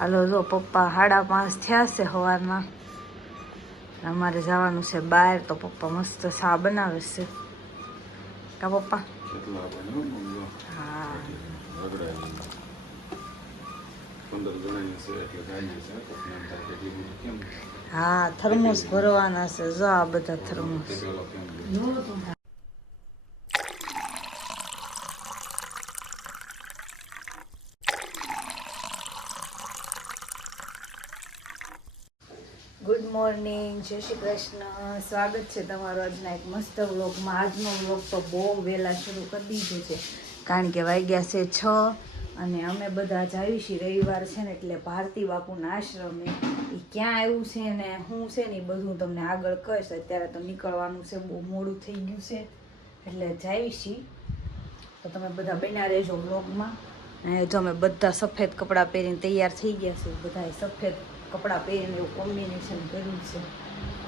હાલો જો પપ્પા 5:30 થયા છે સવારમાં. અમારે જવાનું છે બહાર, તો પપ્પા મસ્ત ચા બનાવે છે કા પપ્પા? હા હા, થર્મોસ ભરવાના છે. જો આ બધા થર્મોસ. ગુડ મોર્નિંગ, જય શ્રી કૃષ્ણ. સ્વાગત છે તમારું આજના એક મસ્ત વ્લોગમાં. આજનો વ્લોગ તો બહુ વહેલા શરૂ કરી દીધો છે, કારણ કે વાગ્યા છે 6 અને અમે બધા જઈએ છીએ. રવિવાર છે ને એટલે ભારતી બાપુના આશ્રમે. એ ક્યાં આવ્યું છે ને શું છે ને એ બધું તમને આગળ કહીશ. અત્યારે તો નીકળવાનું છે, બહુ મોડું થઈ ગયું છે એટલે જઈએ છીએ. તો તમે બધા બન્યા રહેજો વ્લોગમાં. અને જો અમે બધા સફેદ કપડાં પહેરીને તૈયાર થઈ ગયા છે. બધાએ સફેદ કપડાં પહેરીને એવું કોમ્બિનેશન કર્યું છે.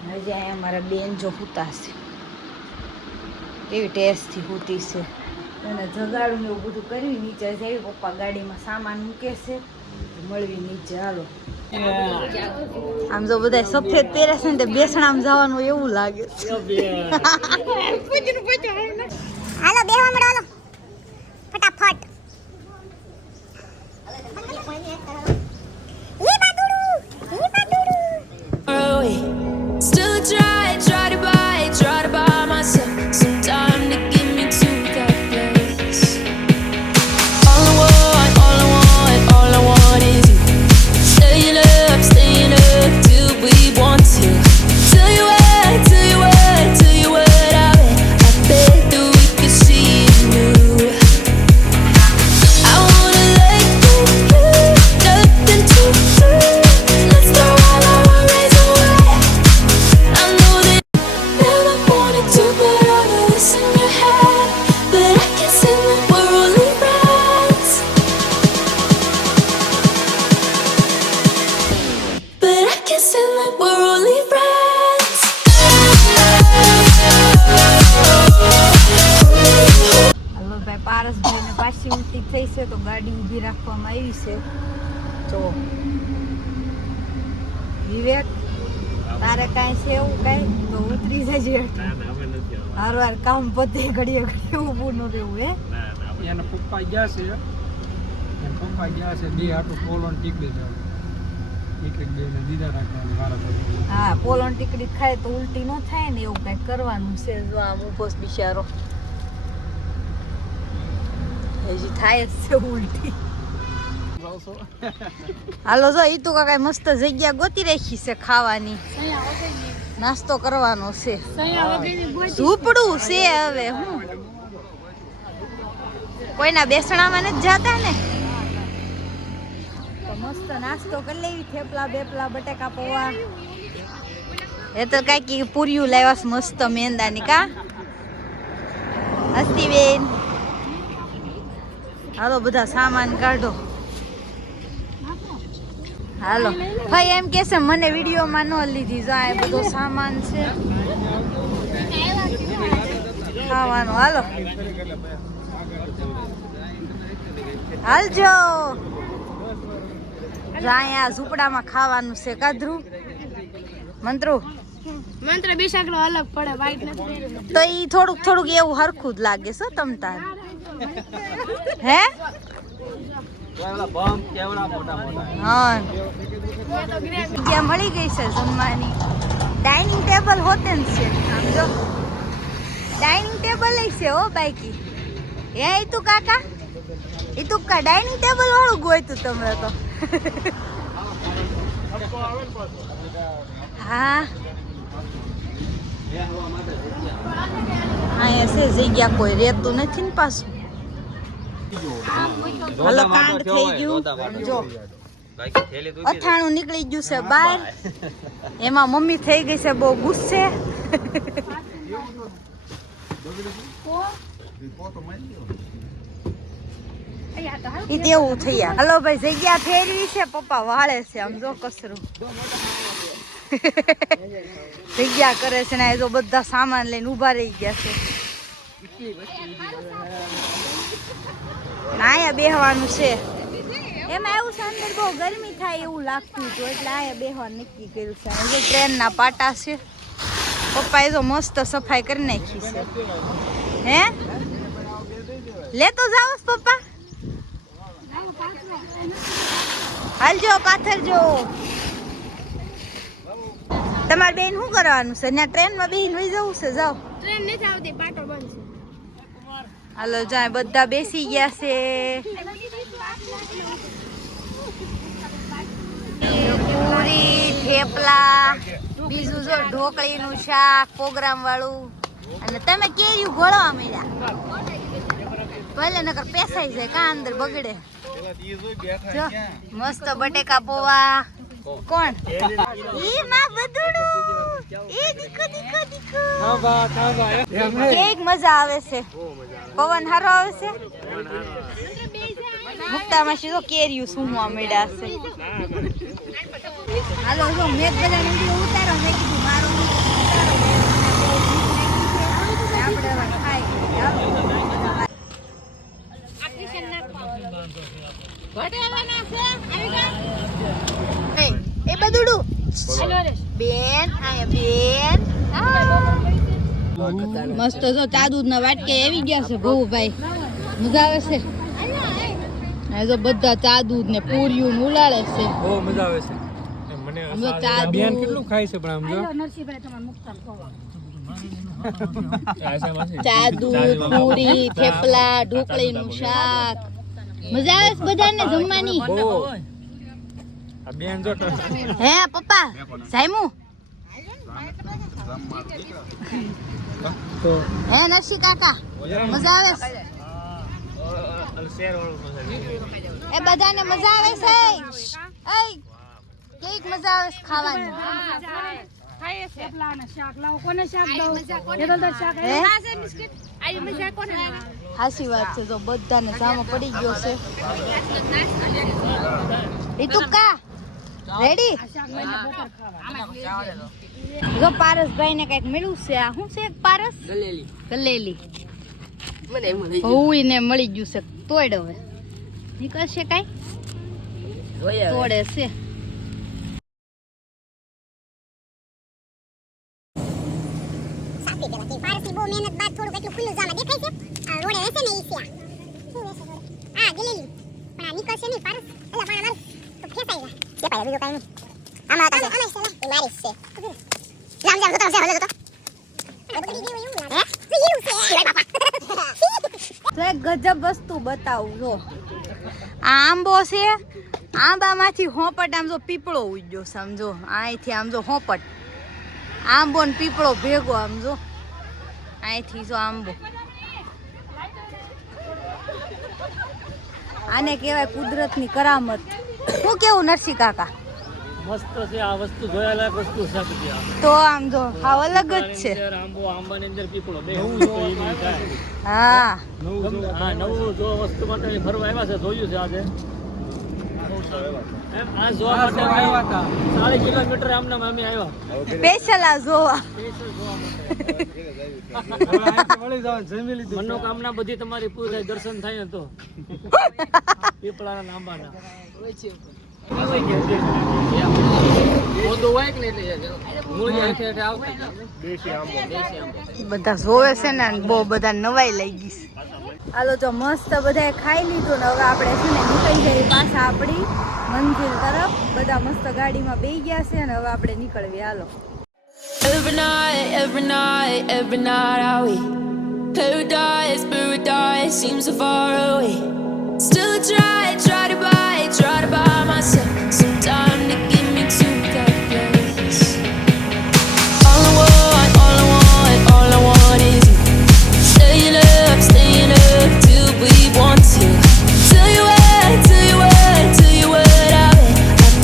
હજી અહીંયા અમારા બેન જો સૂતા છે, કેવી ટેસ્ટથી સૂતી છે. એને જગાડું એવું બધું કરવી. નીચે જઈ પપ્પા ગાડીમાં સામાન મૂકે છે, મળવી નીચે. હાલો આમ જો બધા સફેદ પહેરે છે ને તે બેસણામ જવાનું એવું લાગે છે. હાલો બેહવા મળો, હાલો ફટાફટ. Still try to buy myself some time to get me to that place. All I want is you. Staying up till we want to. Tell you what, I bet that we could see it new. I wanna let you, nothing to do. Let's go all our ways away. I know that never wanted to put all of this in your head, but I can see that we're only friends. But I can see that we're only friends. હાલો ભાઈ, પારસભાઈને પાછી ઉલટી થઈ છે તો ગાડી ઊભી રાખવામાં આવી છે. જો વિવેક, તારે કાંઈ છે એવું કાંઈ તો ઉતરી જજે. હાર વાર કામ પતે ઘડીએ ઊભું ન રહેવું. હે એના પપ્પા ગયા છે, બે હાટું પોલોન ટીકડી છે. એક બે ને દીધા રાખવાની વારા. હા, પોલોન ટીકડી ખાય તો ઉલટી ન થાય ને એવું કાંઈક કરવાનું છે. જો આમ ઊભો છે બિચારો, હજી થાય જ છે ઉલટી. હાલો જો ઈ તો કાંઈ મસ્ત જગ્યા ગોતી રાખી છે ખાવાની, નાસ્તો કરવાનો છે. ઝૂંપડું છે હવે હું કોઈના બેસણામાં નથી જાતા ને, તો મસ્ત નાસ્તો કરી લેવી. થેપલા બેપલા બટેકા પૌવા. એ તો કાંઈક પૂર્યું લાવ્યા છે મસ્ત મેંદાની કા હસ્તી બેન. હાલો બધા સામાન કાઢો. હાલો ભાઈ એમ કે છે મને વિડીયોમાં ન લીધી. જો આ બધો સામાન છે ખાવાનો. હાલો હાલજો. અહીંયા ઝૂંપડામાં ખાવાનું છે. કાધરું મંત્ર બેસાકડો અલગ પડે, વાઈટ નથી તો ઈ થોડુંક એવું હરખું જ લાગે છે તમ તાર. હે હા, જગ્યા મળી ગઈ છે જમવાની. ડાઇનિંગ ટેબલ હોતે ને છે. આમ જો ડાઇનિંગ ટેબલ છે હો બાઈકી. હે ઈ તું કાકા, ઈ તું કા ડાઇનિંગ ટેબલ વાળું ગોયતું તમને તો. હા અહીંયા છે જગ્યા, કોઈ રહેતું નથી ને પાછું. હાલો કાંડ થઈ ગયું. જો અથાણું નીકળી ગયું છે બહાર. એમાં મમ્મી થઈ ગઈ છે બહુ ગુસ્સે. એવું થયા. હાલો ભાઈ જગ્યા ફેરવી છે. પપ્પા વાળે છે આમ જો કસરું. જગ્યા કરે છે ને જો બધા સામાન લઈને ઉભા રહી ગયા છે. અહીંયા બેહવાનું છે. એમાં એવું છે અંદર બહુ ગરમી થાય એવું લાગતું હતું એટલે આ બેહવા નક્કી કર્યું છે અને જે ટ્રેનના પાટા છે પપ્પાએ તો મસ્ત સફાઈ કરી નાખી છે હે લેતો જાવ પપ્પા હાલજો પાથરજો તમારે બેન શું કરવાનું છે ત્યાં ટ્રેનમાં બેહીને વહી જવું છે જાઓ ટ્રેન નથી આવતી પાટો બંધ હાલો જાય બધા બેસી ગયા છે પૂરી થેપલા બીજું જો ઢોકળીનું શાક પ્રોગ્રામ વાળું અને તમે કેરીયું ઘોળવા મળ્યા ભલે નકર પેસાઈ જાય કા અંદર બગડે જો મસ્ત બટેકા પોવા કોણ ઈ માં બધુડું એ દીકો દીકો દીકો કેક મજા આવે છે પવન હારો આવે છે મુક્તામાં સીધો કેરીયું સુમવા મળ્યા છે હાલો જો મેં બધા વિડિયો ઉતારો મેં કીધું મારો આપણે હવે ખાઈ એ બધુડું બેન આયા બેન મસ્ત જો ચા દૂધ ના વાટકે આવી ગયા છે બહુ ભાઈ મજા આવે છે આ જો બધા ચા દૂધ ને પૂરીયું ને ઉલાળે છે બહુ મજા આવે છે મને બેન કેટલું ખાય છે પણ આમ જો ચા દૂધ પૂરી થેપલા ઢોકળીનું શાક મજા આવે છે બધાને જમવાની આ બેન જો હે પપ્પા સાઈમુ તો હે નરસી કાકા મજા આવે એ બધાને મજા આવે છે એય કેક મજા આવે છે ખાવાની હાસી વાત છે તો બધાને જામો પડી ગયો છે રીતુકા રેડી જો પારસભાઈ ને કઈક મળ્યું છે આ શું છે પારસ ગલેલી ને મળી ગયું છે તોડ હવે નીકળશે કઈ તોડે છે પારસી બહુ મહેનત બાદ થોડું એટલું ખુલ્લું જામાં દેખાય છે આ રોડે વેસે ને ઈ છે આ ગલેલી પણ આ નીકળશે નહીં પારસ એલા પણ માર તો ફેસાઈ જાય કે પાય બીજો કાઈ નહીં આમાં હતા છે એ મારી છે જામ જામ જતો હલે જતો હે એવું છે બાપા તો એક ગજબ વસ્તુ બતાવું જો આ આંબો છે આંબામાંથી હોપટ આમ જો પીપળો ઉગ્યો સમજો અહીંથી આમ જો હોપટ આંબો ને પીપળો ભેગો આમ જો અહીંથી જો આંબો આને કહેવાય કુદરતની કરામત શું કેવું નરસિંહ કાકા મસ્ત છે આ વસ્તુ જોયા લાયક વસ્તુ છે બધી આ તો આમ જો હાવ અલગ જ છે અંદર આંબાની અંદર પીપળો બે નવું જો હા નવું જો વસ્તુ માટે ફરવા આવ્યા છે જોયું છે આજે એમ આ જોવા માટે આવ્યા હતા 40 કિલોમીટર આમના અમે આવ્યા સ્પેશિયલ આ જોવા મનોકામના બધી તમારી પૂરી થાય દર્શન થાય ને તો પીપળાના આંબાના બધા જોવે છે ને બહુ બધા નવાઈ લઈ ગઈ છે હાલો જો મસ્ત બધાએ ખાઈ લીધું ને હવે આપણે છે ને નીકળી જઈએ પાછા આપણી મંજિલ તરફ બધા મસ્ત ગાડીમાં બેસી ગયા છે અને હવે આપણે નીકળવી હાલો Every night are we paradise seems so far away. Still try to buy myself some time to get me to that place. All I want is you. Staying up till we want to. Tell you what I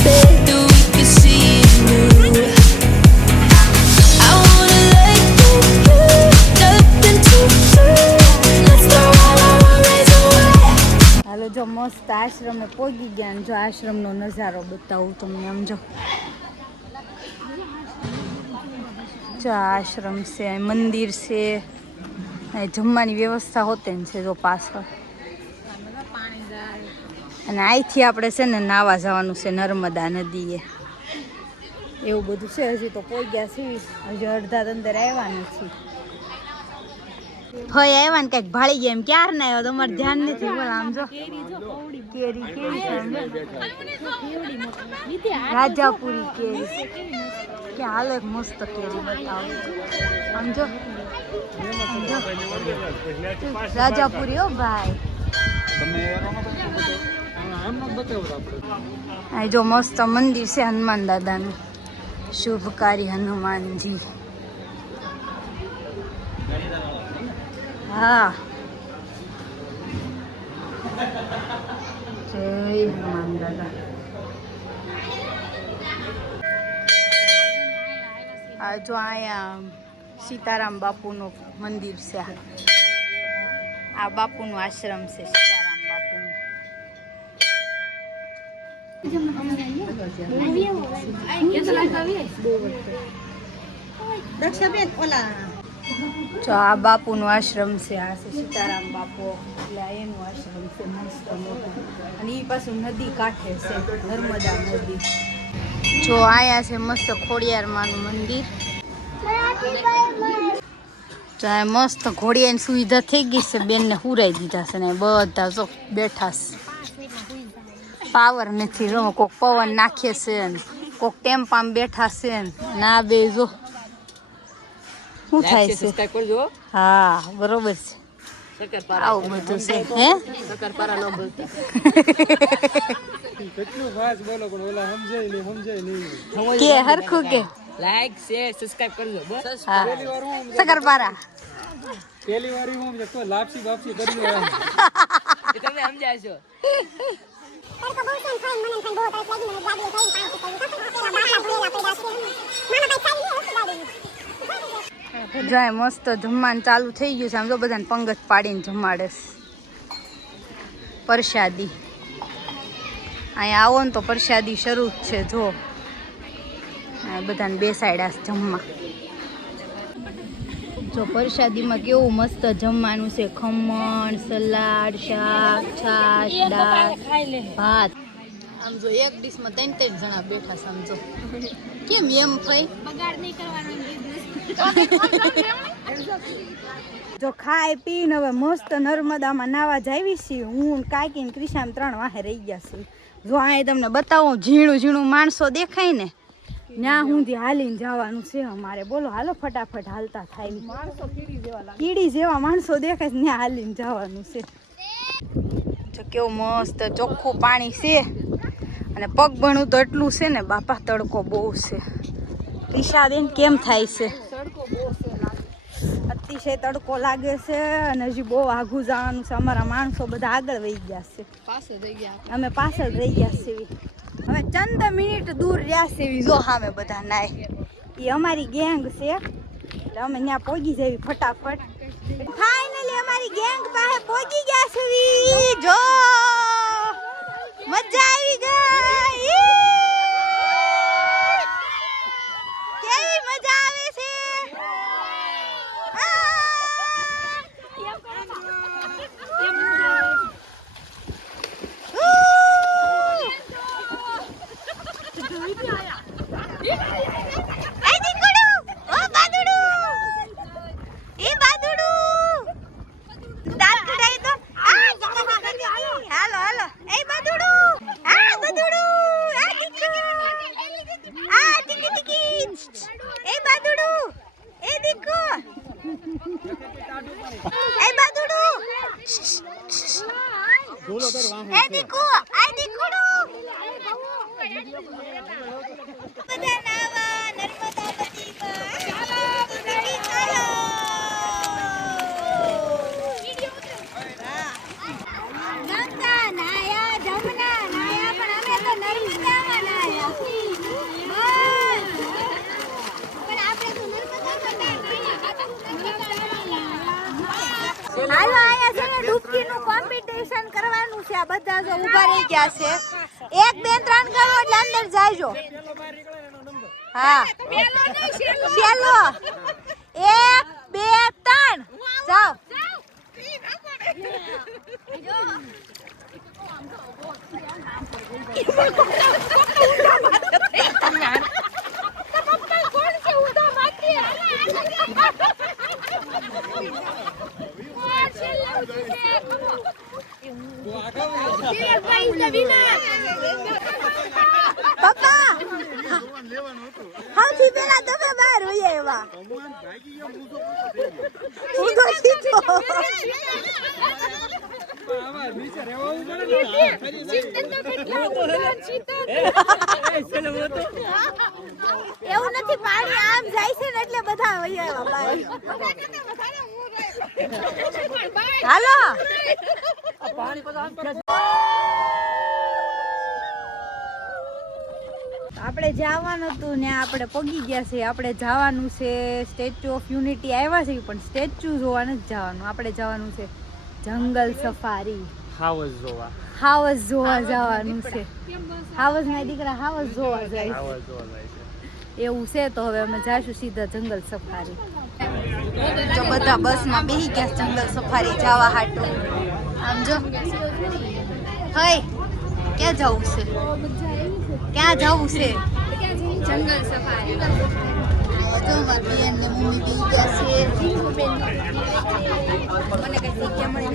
bet that we could see it new. I wanna let go, nothing to prove. Let's throw all our worries away. હાલો જો મસ્ત આશ્રમે પહોંચી ગયા ને જો આશ્રમનો નજારો બતાવું તમને આમ જો આશ્રમ છે અહીં મંદિર છે અહીં જમવાની વ્યવસ્થા હોતે છે જો પાછળ અને અહીંથી આપણે છે ને નાવા જવાનું છે નર્મદા નદીએ. એવું બધું છે. હજી તો પહોંચ્યા છીએ, હજી અડધા અંદર આવ્યા નથી. હોય આવ્યા ને કઈક ભાળી ગયા એમ ક્યાર ના આવ્યો તમારે ધ્યાન નથી. બોલ આમ જો કેરી રાજાપુરી કેરી કે હાલો એક મસ્ત કેરી બતાવો. આમ જો રાજાપુરી હો ભાઈ. આ જો મસ્ત મંદિર છે હનુમાન દાદાનું. શુભકારી હનુમાનજી. હા જય હનુમાન દાદા. આ જો અહીંયા સીતારામ બાપુનું મંદિર છે. આ બાપુનું આશ્રમ છે સીતારામ બાપુનું. જો આ બાપુનું આશ્રમ છે. આ છે સીતારામ બાપુ એટલે એનું આશ્રમ છે મસ્ત મોટું. અને એ પાછું નદી કાંઠે છે નર્મદા નદી. જો આયા છે મસ્ત ખોડિયારમાંનું મંદિર. જો આ મસ્ત ઘોડિયાની સુવિધા થઈ ગઈ છે. બેનને હુરાઈ દીધા છે ને બધા જો બેઠા છે. પાવર નથી. જો કોક પવન નાખે છે ને કોક ટેમ્પામાં બેઠા છે ને ના બે જો શું થાય છે. હા બરોબર છે. આવું બધું છે. હે કેટલું ફાસ્ટ બોલો પણ ઓલા સમજાય નહીં. કે હરખું કે લાઈક શેર સબસ્ક્રાઇબ કરજો બસ. હા સકરપારા પહેલી વાર હું તો લાપસી બાપસી કરી દો. એ તમે સમજાશો. તડકો બહુ છે ને મને બહુ તરસ લાગી મને ગાડીએ જઈને પાણી પીવું પેલા બાટલા ભરેલા પડ્યા છે મામા કઈ ખાઈ લે ગાડી. જાય મસ્ત જમવાનું ચાલુ થઈ ગયું છે. આમ જો બધાને પંગત પાડીને જમાડે છે. પ્રસાદી અહીંયા આવો ને તો પ્રસાદી શરૂ જ છે. જો બધાને બેસાડ્યા છે જમવા. જો પ્રસાદીમાં કેવું મસ્ત જમવાનું છે. ખમણ, સલાડ, શાક, છાશ, દાળ, ભાત. આમ જો એક ડીશમાં 3 જણા બેઠા સમજો. કેમ એમ ભાઈ જો ખાઈ પીને હવે મસ્ત નર્મદામાં નાવા જાવી છીએ. હું કાકી ને ક્રિશામ 3 વાહે રહી ગયા છે. જો અહીં તમને બતાવો ઝીણું માણસો દેખાય ને ત્યાં સુધી હાલીને જવાનું છે અમારે. બોલો હાલો ફટાફટ હાલતા થાય. કીડી જેવા માણસો દેખાય ત્યાં હાલીને જવાનું છે. જો કેવું મસ્ત ચોખ્ખું પાણી છે. અને પગ ભણું તો એટલું છે ને બાપા તડકો બહુ છે. ઈશાબેન કેમ થાય છે? અતિશય તડકો લાગે છે અને હજી બહુ આઘું જવાનું છે. અમારા માણસો બધા આગળ વહી ગયા છે. અમે પાછળ રહી ગયા છીએ. હવે ચંદ મિનિટ દૂર રહ્યા છે. જો સામે બધા નાય એ અમારી ગેંગ છે એટલે અમે ત્યાં પહોંચી જઈએ ફટાફટ. ફાઇનલી અમારી ગેંગ પાસે પહોંચી ગયા છે. જો મજા આવી ગઈ. કેવી મજા આવે છે. હાલો આયા છે ને ડૂબકીનું કોમ્પિટિશન કરવાનું છે. આ બધા જો ઊભા રહી ગયા છે. 1 2 3 કરો એટલે અંદર જાયજો. હા ચાલો 1 2 3 જાઓ. પપ્પા સૌથી પહેલા તમે બહાર હોઈએ એવા ઊંધો સીધો એવું નથી પાણી આમ જાય છે ને એટલે બધા હોઈએ એવા બહાર હાલો આપણે જવાનું હતું ને આપણે પગી ગયા છે. આપણે જવાનું છે સ્ટેચ્યુ ઓફ યુનિટી આવ્યા છે પણ સ્ટેચ્યુ જોવા નથી જવાનું. આપણે જવાનું છે જંગલ સફારી હાવસ જોવા જવાનું છે. હાવસ ના દીકરા હાવસ જોવા જાય છે એવું છે. તો હવે અમે જાશું સીધા જંગલ સફારી. જો બધા બસમાં બેસી ગયા જંગલ સફારી જવા હાટું. આમ જો હઈ ક્યાં જવું છે? ક્યાં જવું છે? જંગલ સફારી. જો મારી બેન ને મમ્મી બી ગયા છે. મને કઈ શીખ્યા મળે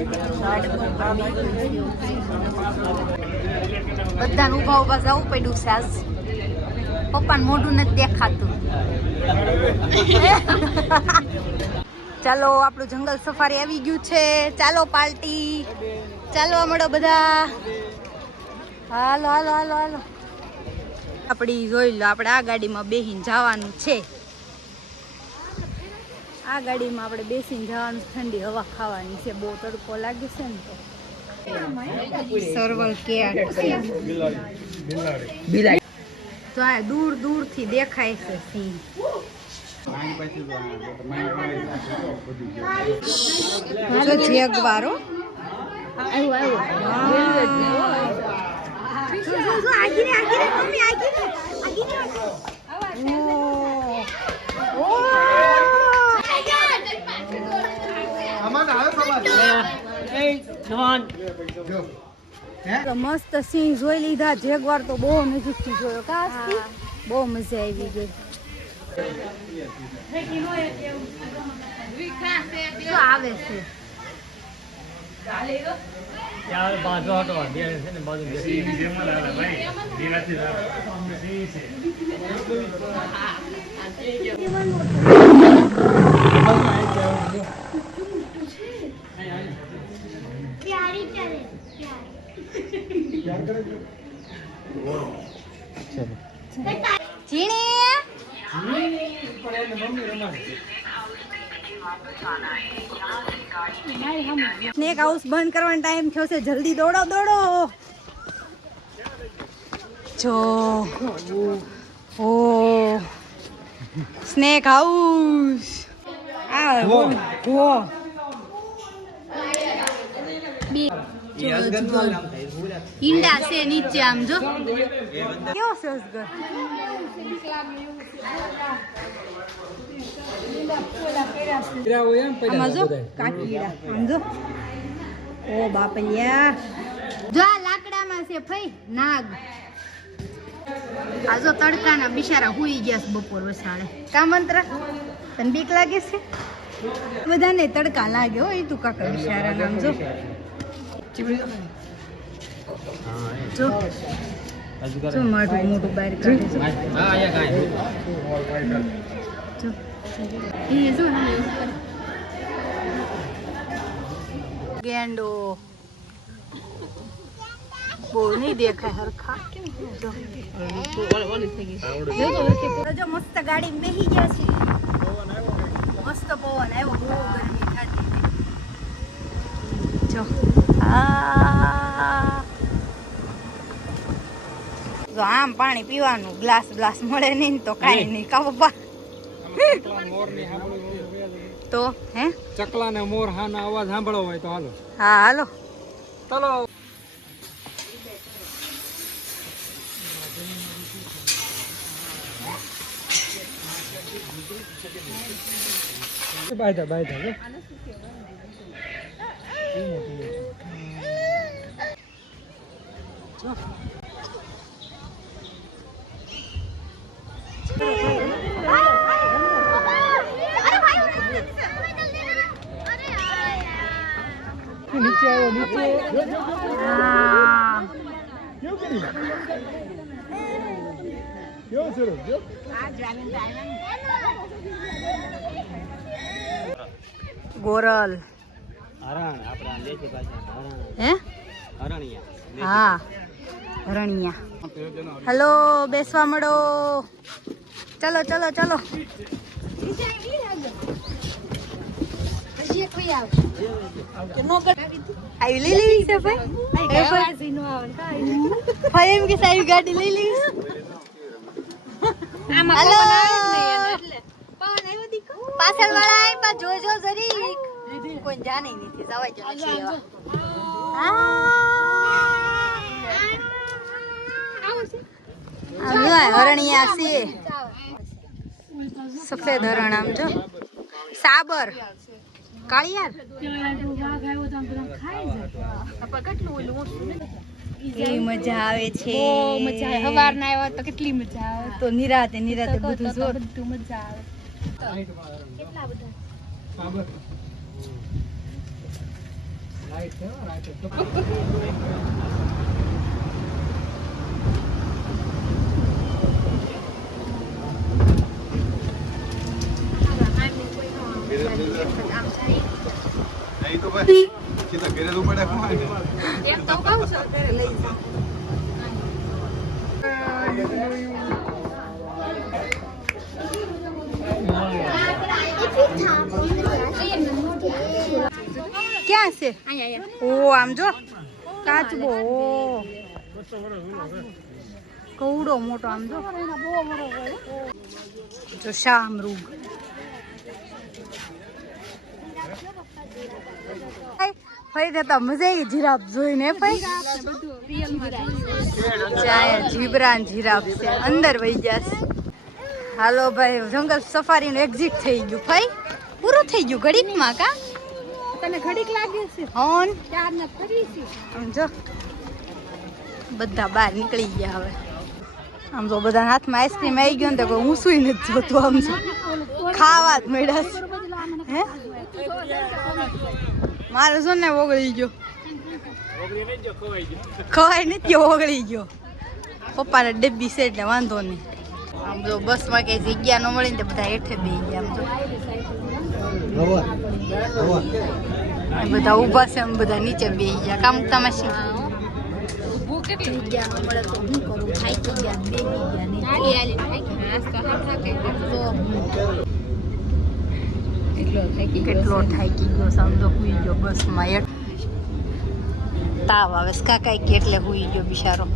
બધાને ઉભા ઉભા જવું પડ્યું છે આજ. પપ્પાને મોઢું નથી દેખાતું. ચાલો આપણું જંગલ સફારી આવી ગયું છે. ચાલો પાર્ટી, ચાલો મળો બધા. હાલો હાલો હાલો હાલો. આપણી જોઈ લો, આપણે આ ગાડીમાં બેસીને જવાનું છે. આ ગાડીમાં આપણે બેસીને જવાનું, ઠંડી હવા ખાવાની છે. બહુ તડકો લાગે છે ને તો. સર્વલ કેટ તો આ દૂર દૂર થી દેખાય છે સિંહ. જેગવારો મસ્ત સિંહ જોઈ લીધા. જેગવાર તો બહુ નજીક થી જોયો. કાસ્તી બહુ મજા આવી ગઈ. શું આવે છે? સ્નેક હાઉસ બંધ કરવાનો ટાઈમ થયો છે. જલ્દી દોડો દોડો. જો ઓ સ્નેક હાઉસ. આ ઓ ઈંડા છે નીચે. આમ જો કેવો છે અસગર. આમાં જો કાકીડા. આમ જો ઓ બાપલિયા. જો આ લાકડામાં છે ફઈ નાગ. આ જો તડકાના બિચારા હુઈ ગયા છે બપોર વસાડે. કા મંત્ર તને બીક લાગે છે? બધાને તડકા લાગે હો. એ તું કાકા બિચારા નામ જો જો જો મોટું મોટું બહાર કાઢે છે. એ જો ગેંડો બહુ નહીં દેખાય હરખા. જો મસ્ત ગાડી બેસી ગયા છે. મસ્ત પવન આવ્યો. બહુ ગરમી થતી. જો આમ પાણી પીવાનું. ગ્લાસ ગ્લાસ મળે નહીં તો કાંઈ નહીં. કા પપ્પા તો હે ચકલા ને મોર હાનો અવાજ સાંભળવો હોય તો હાલો. હા હાલો ચલો. Bye bye. હા. ગોરલ હે હા હરણિયા. હલો બેસવા મળો. ચલો ચલો ચલો. આવી લઈ લેવી છે ભાઈ. ભાઈ એમ કે સાહેબ ગાડી લઈ લેવી. હલો પાછળ વાળા આપ્યા જોજો જરી કોઈ જાણે નથી જવાય જાય. હરણિયા છે સફેદ હરણ. આમ જો સાબર કાળિયાર કેવી મજા આવે છે. સવાર ના આવ્યા તો કેટલી મજા આવે. તો નિરાતે નિરાતે બધું જોર. બધું મજા આવે. ક્યાં છે? ઓ આમ જો કાચબો કવડો મોટો. આમ જો શામૃગ. ફઈ થતા મજા આવી જીરાફ જોઈને. ફઈ જીબ્રા ને જીરાફ છે અંદર વહી જશે. હાલો ભાઈ જંગલ સફારી નું એક્ઝિટ થઈ ગયું. ફઈ પૂરું થઈ ગયું ઘડીકમાં. કા તને ઘડીક લાગે છે? હોન ચાર ને ફરી છે. આમ જો બધા બહાર નીકળી ગયા હવે. આમ જો બધા હાથમાં આઈસ્ક્રીમ આવી ગયો ને તો હું સુઈ નથી જોતું. આમ જો ખાવા જ મળ્યા છે. હે મારે જો ને ઓગળી ગયો. ખવાય નથી ગયો, ઓગળી ગયો. પપ્પાને ડબ્બી છે એટલે વાંધો નહીં. આમ જો બસમાં કઈ જગ્યા ન મળી ને તો બધા હેઠે બેસી ગયા. આમ જો બધા ઊભા છે. આમ બધા નીચે બેસી ગયા. કામ તમાશી જગ્યા ન મળે તો શું કરું? થાકી ગયા, બેસી ગયા. કેટલો થાકી ગયો. સમજો હુઈ ગયો બસમાં. તાવ આવે કાકા કે એટલે હુઈ ગયો બિચારો.